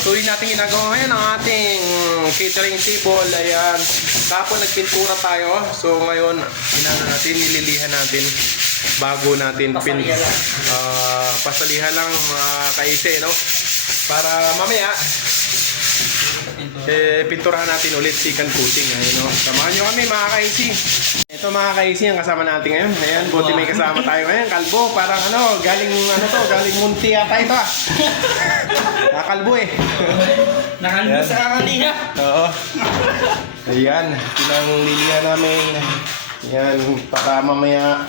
patuloy natin ginagawa ngayon ang ating catering table. Ayan. Tapos nagpintura tayo. So ngayon, nililihan natin bago natin pasalihan lang mga kaise, no? Para mamaya pinturahan natin ulit second coating. Ayun, no? Samahan nyo kami mga kaisi. Ito mga kaisi ang kasama natin ngayon. Ayan, buti may kasama tayo ngayon. Kalbo, parang galing munti yata ito ah. Nakalbo eh. Nakalbo sa kakaliha. Oo. Ayan, pinanglilihan namin. Ayan, para mamaya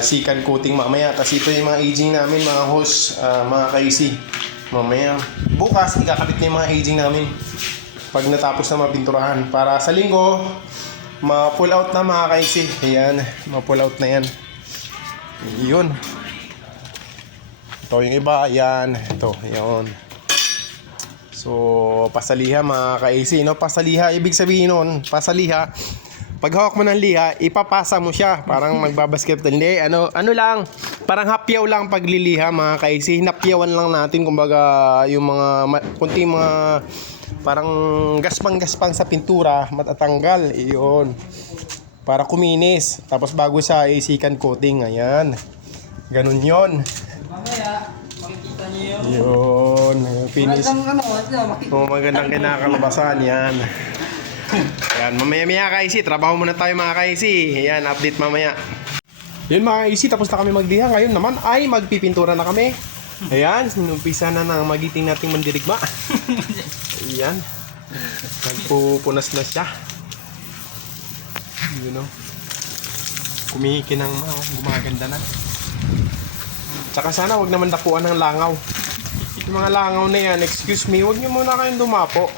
second coating mamaya. Kasi ito yung mga aging namin, mga host, mga kaisi. Mamaya, bukas ikakabit na yung mga aging namin pag natapos na mapinturahan. Para sa linggo, ma-pull out na mga kaisi. Ayan, ma-pull out na yan. Yun. Ito yung iba, ayan. Ito, yun. So, pasaliha mga kaisi, no? Pasaliha, ibig sabihin nun, pasaliha, pag hawak mo ng liha, ipapasa mo siya. Parang magbabasketball. Hindi, ano lang, parang hapyaw lang pagliliha mga kaisi. Hinapyawan lang natin, kumbaga, yung mga, kunting mga, parang gaspang-gaspang sa pintura, matatanggal. Iyon. Para kuminis. Tapos bago sa second coating, ayan. Ganun yon. Mamaya, makikita niyo yun. Yun, finish. Magandang kinakalabasan, yan. Yan, mamaya kaisi, trabaho muna tayo mga kaisi. Yan, update mamaya. Yun mga kaisi, tapos na kami magdiha. Ngayon naman ay magpipintura na kami. Ayan, sinumpisa na ng magiting nating mandirigma. Ayan, nagpupunas na siya. You know, kumikinang gumaganda na. Tsaka sana wag naman dapuan ng langaw. Yung mga langaw na yan, excuse me, wag nyo muna kayong dumapo.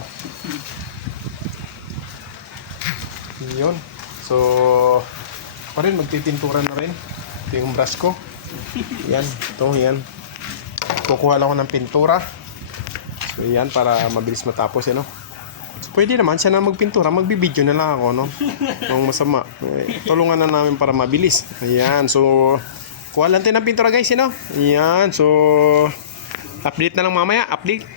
Yun. So, pa rin, magpipintura na rin. Ito yung brush ko. Yan, ito, yan. Kukuha lang ako ng pintura. So, yan, para mabilis matapos, no? So, pwede naman siya na magpintura. Magbibideo na lang ako, no? Kung masama. Tulungan na namin para mabilis. Ayan, so, kuha lang tayo ng pintura, guys, no? Ayan, so, update na lang mamaya. Update.